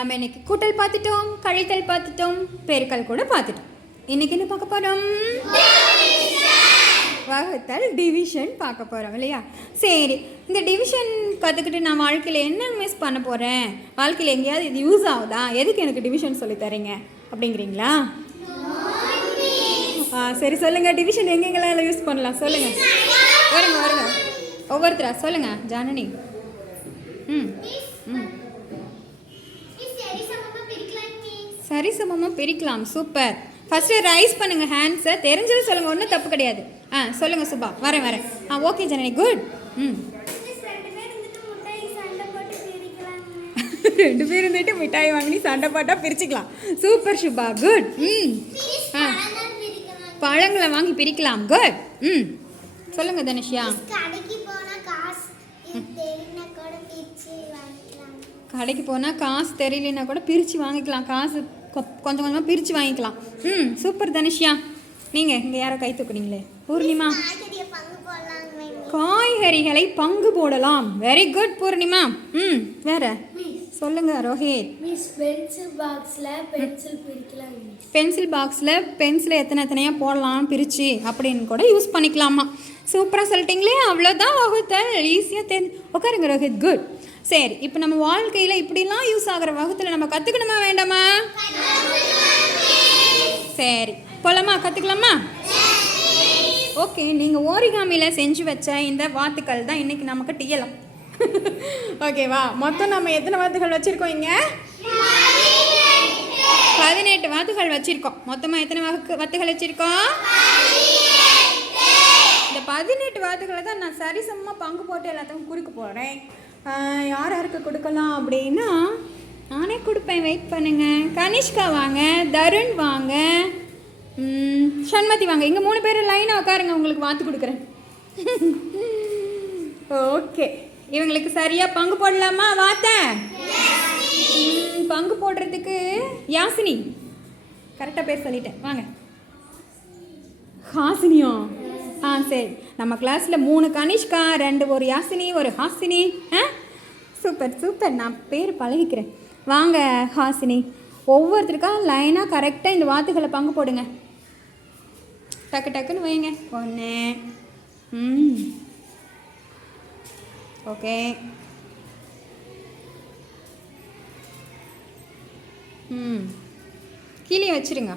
நாம் இன்னைக்கு கூட்டல் பார்த்துட்டோம், கழித்தல் பார்த்துட்டோம், பெருக்கல் கூட பார்த்துட்டோம். இன்னைக்கு என்ன பார்க்க போகிறோம்? வகுத்தல், டிவிஷன் பார்க்க போகிறோம் இல்லையா? சரி, இந்த டிவிஷன் கற்றுக்கிட்டு நான் வாழ்க்கையில் என்ன மிஸ் பண்ண போகிறேன், வாழ்க்கையில் எங்கேயாவது இது யூஸ் ஆகுதா, எதுக்கு எனக்கு டிவிஷன் சொல்லித்தரீங்க அப்படிங்கிறீங்களா? சரி சொல்லுங்கள், டிவிஷன் எங்கெங்கெல்லாம் யூஸ் பண்ணலாம் சொல்லுங்கள். வருங்க ஒவ்வொருத்தரா சொல்லுங்கள். ஜானனி. சரி சமமாக பிரிக்கலாம். சூப்பர். ஃபஸ்ட்டு ரைஸ் பண்ணுங்கள் ஹேண்ட்ஸை, தெரிஞ்சது சொல்லுங்கள், ஒன்றும் தப்பு கிடையாது. சொல்லுங்கள் சுபா. வரேன். Okay Janani, good. ரெண்டு பேர் இருந்துட்டு மிட்டாய் வாங்கி சண்டை போட்டால் பிரிச்சுக்கலாம். Super Subha, good. பழங்களை வாங்கி பிரிக்கலாம். குட். சொல்லுங்கள் தனுஷியா. கடைக்கு போனால் காசு தெரியலன்னா கூட பிரித்து வாங்கிக்கலாம். காசு கொஞ்சம் கொஞ்சமாக பிரித்து வாங்கிக்கலாம். சூப்பர் தனுஷியா. நீங்கள் இங்கே யாரோ கை தூக்குனீங்களே. பூர்ணிமா. காய்கறிகளை பங்கு போடலாம். Very good Poornima. வேற சொல்லுங்க ரோஹித். பென்சில் பாக்ஸில் பென்சிலை எத்தனையாக போடலாம் பிரித்து அப்படின்னு கூட யூஸ் பண்ணிக்கலாமா. சூப்பராக சொல்லிட்டீங்களே, அவ்வளோதான் வகுத்தல். ஈஸியாக உட்காருங்க ரோஹித். குட். சரி, இப்போ நம்ம வாழ்க்கையில் இப்படிலாம் யூஸ் ஆகிற வகுத்தில் நம்ம கற்றுக்கணுமா வேண்டாமா? சரி, போலாமா? கற்றுக்கலாமா? ஓகே, நீங்கள் ஓரிகாமியில் செஞ்சு வச்ச இந்த வாத்துக்கள் தான் இன்றைக்கி நமக்கு டியலாம். ஓகேவா? மொத்தம் நம்ம எத்தனை வாத்துகள் வச்சுருக்கோம் இங்கே? 18 வாத்துகள் வச்சுருக்கோம். மொத்தமாக எத்தனை வாத்துகள் வச்சுருக்கோம்? இந்த 18 வாத்துக்களை தான் நான் சரிசமமாக பங்கு போட்டு எல்லாத்துக்கும் குறுக்க போகிறேன். யார் யாருக்கு கொடுக்கலாம் அப்படின்னா நானே கொடுப்பேன். வெயிட் பண்ணுங்க. கனிஷ்கா வாங்க, தருண் வாங்க, சண்மதி வாங்க. இங்கே 3 பேர் லைனாக உட்காருங்க, உங்களுக்கு வாத்து கொடுக்குறேன். ஓகே, இவங்களுக்கு சரியாக பங்கு போடலாமா வாத்த? பங்கு போடுறதுக்கு யாசினி. கரெக்டாக பேர் சொல்லிட்டேன். வாங்க. ஹாசினியா? சரி, நம்ம கிளாஸில் 3 கனிஷ்கா, 2 ஒரு யாசினி, ஒரு ஹாசினி. சூப்பர். நான் பேர் பழகிக்கிறேன். வாங்க ஹாசினி. ஒவ்வொருத்தருக்கா லைனாக கரெக்டாக இந்த வாத்துக்களை பங்கு போடுங்க. டக்குன்னு வைங்க. 1. ஓகே. கீழே வச்சுருங்க.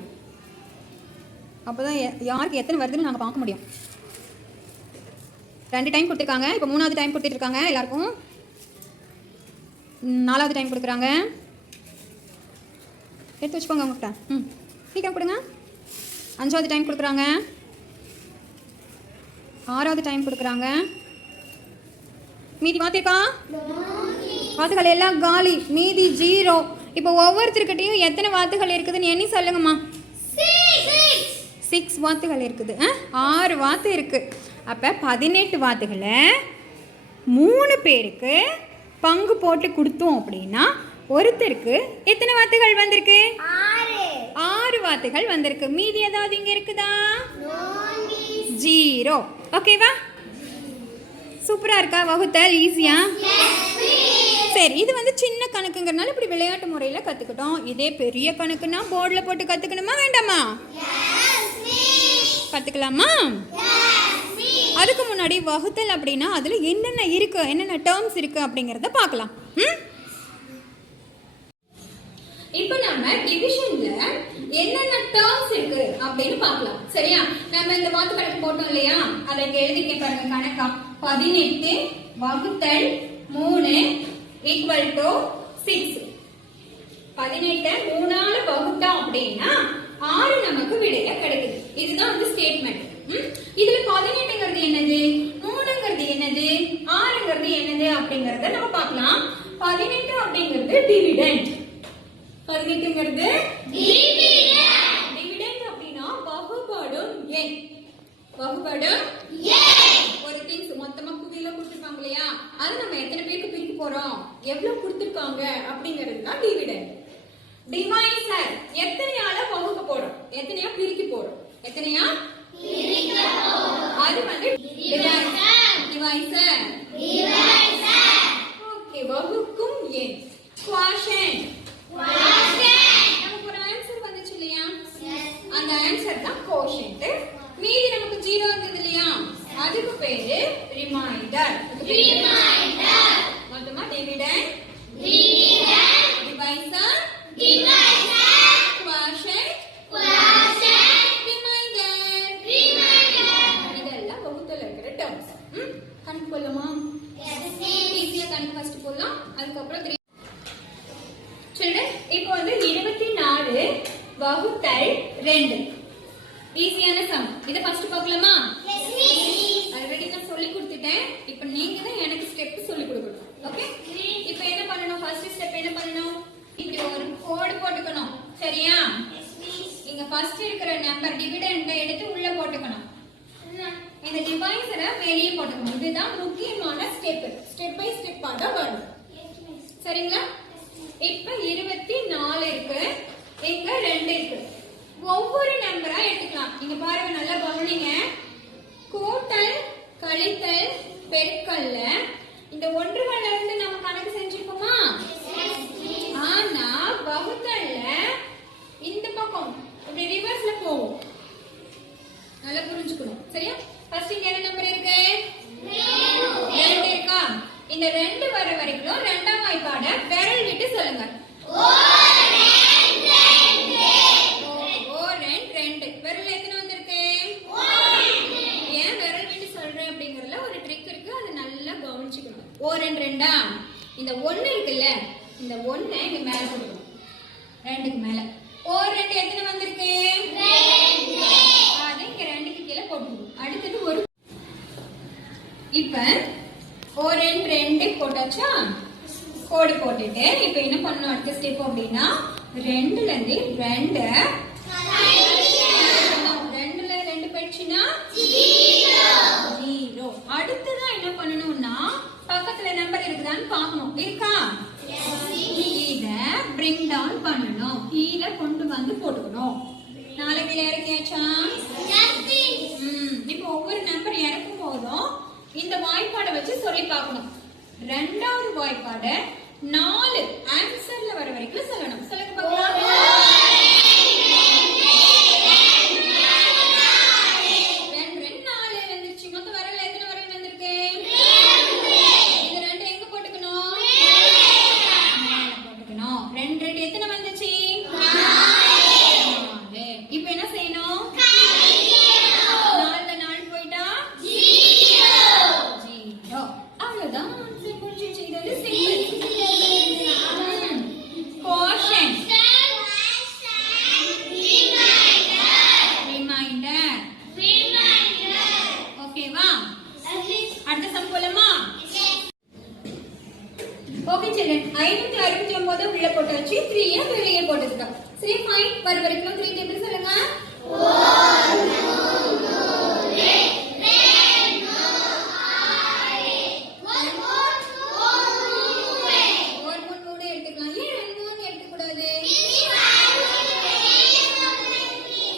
அப்போ தான் யாருக்கு எத்தனை வருதுன்னு நாங்கள் பார்க்க முடியும். 2 டைம் கொடுத்துருக்காங்க. இப்போ 3வது டைம் கொடுத்துட்ருக்காங்க எல்லாருக்கும். 4வது டைம் கொடுக்குறாங்க. எடுத்து வச்சுக்கோங்க உங்கள்கிட்ட. சீக்கிரம் கொடுங்க. 5வது டைம் கொடுக்குறாங்க. 6வது டைம் கொடுக்குறாங்க. மீதி வாத்திருக்கா? வாத்துகள் எல்லாம் காலி. மீதி 0. இப்போ ஒவ்வொருத்தருக்கிட்டையும் எத்தனை வாத்துகள் இருக்குதுன்னு எண்ணி சொல்லுங்கம்மா. 6 வாத்துகள் இருக்குது. 6 வாத்து இருக்குது. அப்போ 18 வாத்துகளை 3 பேருக்கு பங்கு போட்டு கொடுத்தோம் அப்படின்னா ஒருத்தருக்கு எத்தனை வாத்துகள் வந்திருக்கு? 6 வாத்துகள் வந்திருக்கு. மீதி ஏதாவது இங்கே இருக்குதா? 0. ஓகேவா? சூப்பராக இருக்கா வகுத்தல்? ஈஸியா? சரி, இது வந்து சின்ன கணக்குங்கிறனால இப்படி விளையாட்டு முறையில் கற்றுக்கிட்டோம். இதே பெரிய கணக்குன்னா போர்டில் போட்டு கற்றுக்கணுமா வேண்டாமா? கற்றுக்கலாமா? அதுக்கு முன்னாடி வகுத்தல் அப்படின்னா அதில் என்னென்ன இருக்குது, என்னென்ன டேர்ம்ஸ் இருக்குது அப்படிங்கிறத பார்க்கலாம். இப்போ நம்ம டிவிஷன்ல என்னென்ன டேர்ம்ஸ் இருக்கு அப்படின்னு பார்க்கலாம். சரியா? நம்ம இந்த வாத்து கணக்கு போட்டோம் இல்லையா, அதை இங்க எழுதிக்க பாருங்க. கணக்கா 18 வகுத்தல் 3 ஈக்குவல் டு 6. 18 3ஆல வகுத்தோம் அப்படின்னா 6 நமக்கு விடைய கிடைக்குது. இதுதான் வந்து ஸ்டேட்மெண்ட். இதுல 18ங்கிறது என்னது, 3ங்கிறது என்னது, 6ங்கிறது என்னது அப்படிங்கறத நம்ம பார்க்கலாம். 18 அப்படிங்கிறது டிவிடெண்ட். 18ங்கிறது டிவிடெண்ட் அப்படின்னா வகுபடும் எண். ஒரு திங்ஸ் மொத்தமா குவியல கொடுத்துருக்காங்க இல்லையா, அது நம்ம எத்தனை பேருக்கு பிரிக்க போறோம், எவ்வளவு கொடுத்துருக்காங்க அப்படிங்கிறது தான் டிவிடெண்ட். டிவைசர் எத்தனையால வகுக்க போறோம், எத்தனையா பிரிக்க போறோம், எத்தனையா அது வந்து டிவைசர். ஓகே, வகுக்கும் எண். குவாஷன் ரிமைண்டர். மொத்தமா டிவிடெண்ட், டிவைசர், குவாஷன்ட், ரிமைண்டர். இதெல்லாம் வகுத்துல இருக்கிற டேர்ம்ஸ். கணக்கு போடலாமா? ஈஸியா கணக்கு ஃபர்ஸ்ட் போடலாம், அதுக்கப்புறம் சில்ட்ரன் இப்போ வந்து 24 வகுத்தல் 2 ஈஸியான சம். இத ஃபர்ஸ்ட் பார்க்கலாமா? ஆல்ரெடி நான் சொல்லி கொடுத்துட்டேன். இப்போ நீங்க தான் எனக்கு ஸ்டெப் சொல்லி கொடுக்கணும். ஓகே? இப்போ என்ன பண்ணனும்? ஃபர்ஸ்ட் ஸ்டெப் என்ன பண்ணனும்? இப்படி ஒரு கோடு போட்டுக்கணும். சரியா? இங்க ஃபர்ஸ்ட் இருக்கிற நம்பர் டிவிடெண்ட் எடுத்து உள்ள போட்டுக்கணும். இந்த டிவைசரை வெளியே போட்டுக்கணும். இதுதான் முக்கியமான ஸ்டெப். ஸ்டெப் பை ஸ்டெப் பார்த்தா வரும். சரிங்களா? இப்ப 24 இருக்கு, இங்க 2 இருக்கு. ஒவ்வொரு நம்பரா எடுத்துக்கலாம். இங்க பாருங்க, நல்லா கவனிங்க. கூட்டல், கழித்தல், பெருக்கல்ல இந்த ஒன்றுகள்ல இருந்து நம்ம கணக்கு செஞ்சிருக்கோமா? ஆனா வகுத்தல்ல இந்த பக்கம் இப்படி ரிவர்ஸ்ல போகும். நல்லா புரிஞ்சுக்கணும். சரியா? ஃபர்ஸ்ட் இங்க என்ன நம்பர் இருக்கு? 2 இருக்கா? இந்த 2 வர வரைக்கும் இரண்டாம் வாய்ப்பாட விரல் விட்டு சொல்லுங்க. ஓ 2 விரல் எத்தனை வந்திருக்கு? ஏன் விரல் விட்டு சொல்றேன் அப்படிங்கறதுல ஒரு ட்ரிக் இருக்கு, அது நல்லா கவனிச்சுக்கணும். ஓ 2 இந்த 1 இருக்குல்ல, இந்த 1 இங்க மேல போட்டுக்கணும். 2க்கு மேல ஓ 2 எத்தனை வந்திருக்கு? 2. அது இங்க 2க்கு கீழே போட்டுக்கணும். அடுத்தது ஒரு இப்ப ஓ 2 போட்டாச்சா? கோடு போட்டுட்டு இப்ப என்ன பண்ணணும் அடுத்த ஸ்டெப் அப்படின்னா 2ல இருந்து 2 2ல 2 போயிடுச்சுன்னா 0. அடுத்ததா என்ன பண்ணணும்னா பக்கத்துல நம்பர் இருக்குதான்னு பார்க்கணும். இருக்கா? இத பிரிங் டவுன் பண்ணணும். கீழே கொண்டு வந்து போட்டுக்கணும். நாளை கீழே இறக்கியாச்சா? இப்போ ஒவ்வொரு நம்பர் இறக்கும் போதும் இந்த வாய்ப்பாடை வச்சு சொல்லி பார்க்கணும். இரண்டாவது வாய்ப்பாட 4 ஆன்சர்ல வர வரைக்கும் சொல்லணும். சொல்லுங்க பார்க்கலாம். 2 4 வந்துருச்சு. மொத்தம் வரல எத்தனை வரை வந்திருக்கு? இந்த 2 எங்க போட்டுக்கணும்? மேல போட்டுக்கணும். 2 எத்தனை வந்துச்சு? 4. இப்போ என்ன செய்யணும்? 4ல 4 போயிட்டா 0. அவ்வளவுதான். ஓகே சில்ட்ரன், 569 உள்ள போட்டாச்சு, 3 வெளியே போட்டுட்டோம். சரி ஃபைன். வர வரைக்கும் 3 டேபிள் சொல்லுங்க. 1 2 3 எடுத்துக்கலாம். ஏன் 2 எடுக்க கூடாது?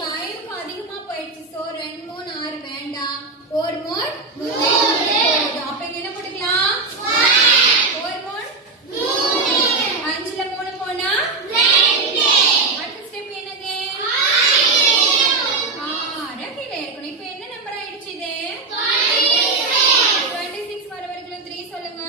5 அதிகமா போயிடுச்சு. சோ 2 3 6 வேண்டாம். 4 3 அப்ப என்ன போட்டுக்கலாம்? 4 3 5ல 3 போனா 2. அடுத்த ஸ்டெப் என்னது? 6 கீழே இருக்கணும். இப்போ என்ன நம்பர் ஆயிடுச்சு இது? 26 வர வரைக்கும் 3 சொல்லுங்க.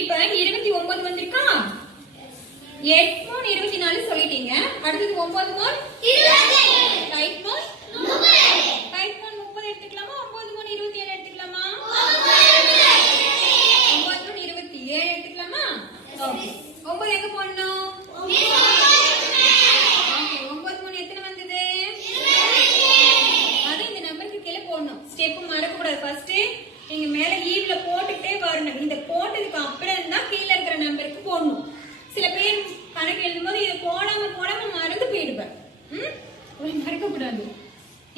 இப்ப 29 வந்திருக்கா? 8 3 24 சொல்லிட்டீங்க. அடுத்து 9 3 20. Right mode 30. ரைட் மோட் 30 எடுத்துக்கலாமா? 9 3 27 எடுத்துக்கலாமா? 9 3 27 எடுத்துக்கலாமா? ஓகே. 9 எங்க போடணும்? ஓகே. 9 3 எத்தனை வந்தது? 20. அது இந்த நம்பருக்கு கீழ போடணும். ஸ்டெப் மறக்க கூடாது. ஃபர்ஸ்ட் நீங்க மேல ஈவ்ல போட்டுட்டே வரணும். இந்த போட்டதுக்கு அப்புறம் தான் கீழ இருக்கிற நம்பருக்கு போடணும். சில பேர் கணக்கு எழுதும்போது இது போடாம மறந்து போயிடுவேன். மறக்க கூடாது. வராது.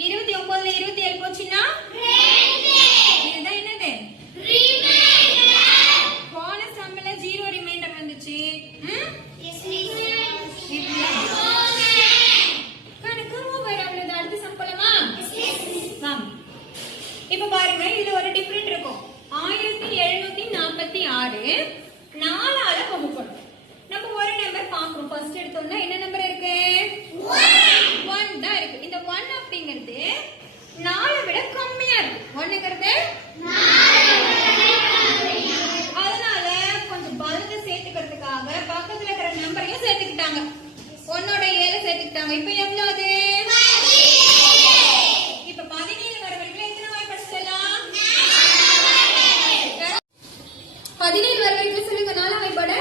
29ல 27 போச்சுன்னா இதுதான் என்னது? போன சம்ல 0 ரிமைண்டர் வந்துச்சு. கணக்கு ஓவர் அவ்வளவு. அடுத்த சம் போலாமா? இப்ப பாருங்க, இதுல ஒரு டிஃபரெண்ட் இருக்கும். 1746 4ஆல வகுக்கணும். நம்ம ஒரு நம்பர் பாக்குறோம். ஃபர்ஸ்ட் எடுத்தோம்னா என்ன நம்பர் இருக்கு? 1 தான் இருக்கு. இந்த 1 அப்படிங்கிறது 4 விட கம்மியா இருக்கு. 1ங்கிறது அதனால கொஞ்சம் பலத்தை சேர்த்துக்கிறதுக்காக பக்கத்துல இருக்கிற நம்பரையும் சேர்த்துக்கிட்டாங்க. 1ஓட 7 சேர்த்துக்கிட்டாங்க. இப்ப எவ்வளவு? இப்ப 17 வர வரைக்கும் எத்தனை வாய்ப்படுத்தலாம்? 17 வர வரைக்கும் சொல்லுங்க. 4 வாய்ப்பாடு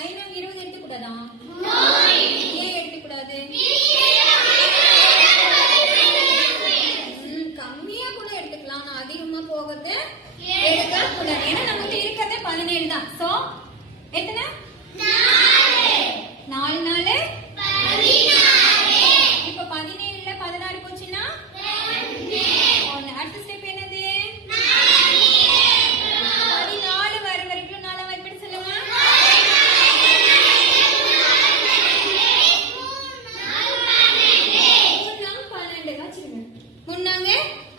520 எடுத்துக்கூடாதா? ஏன் எடுத்துக்கூடாது? கம்மியா கூட எடுத்துக்கலாம். நான் அதிகமா போகிறது எடுக்க கூடாது. ஏன்னா நமக்கு இருக்கிறது 17 தான். சோ எத்தனை? 4 4 16. இப்ப 17ல 16 போச்சுன்னா 1. அடுத்த ஸ்டெப் என்னது? 14 வர வரைக்கும் 4 வாய்ப்பாடு சொல்லுங்க. 12 வச்சிருங்க. முன்னாங்க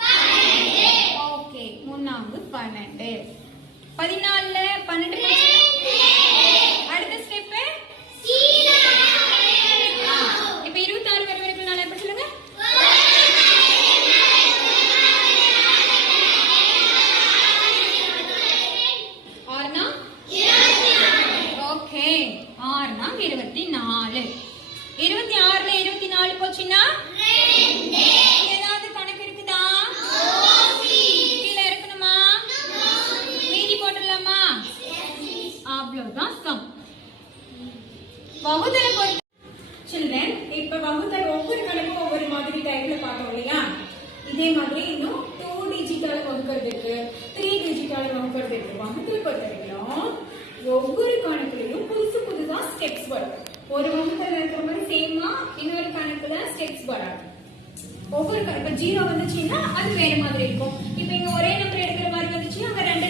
12. ஓகே, முன்னாங்க 12. 14ல 12 அடுத்த ஸ்டெப் இப்ப 26 வர வரைக்கும் 4 வாய்ப்பாடு சொல்லுங்க. ஆறுனா ஓகே, 6 24. 26ல 24 போச்சுன்னா ஏதாவது கணக்கு இருக்குதா? கீழே இருக்கணுமா? மீதி போட்டுடலாமா? அவ்வளவுதான் சம். வகுத்தலை பொறுத்து சில்ட்ரன், இப்ப வகுத்தல் ஒவ்வொரு கணக்கும் ஒவ்வொரு மாதிரி டைப்ல பார்த்தோம் இல்லையா? இதே மாதிரி இன்னும் 2 டிஜிட்டால வகுக்கிறதுக்கு 3 டிஜிட்டால வகுக்கிறதுக்கு வகுத்தல் பொறுத்த வரைக்கும் ஒவ்வொரு கணக்குலையும் புதுசு புதுசா ஸ்டெப்ஸ் வரும். ஒரு வகுத்தல் இருக்கிற மாதிரி சேமா இன்னொரு கணக்குல ஸ்டெப்ஸ் வராது. ஒவ்வொரு கணக்கு 0 வந்துச்சுன்னா அது வேற மாதிரி இருக்கும். இப்ப இங்க ஒரே நம்பர் எடுக்கிற மாதிரி வந்துச்சுன்னா அங்க 2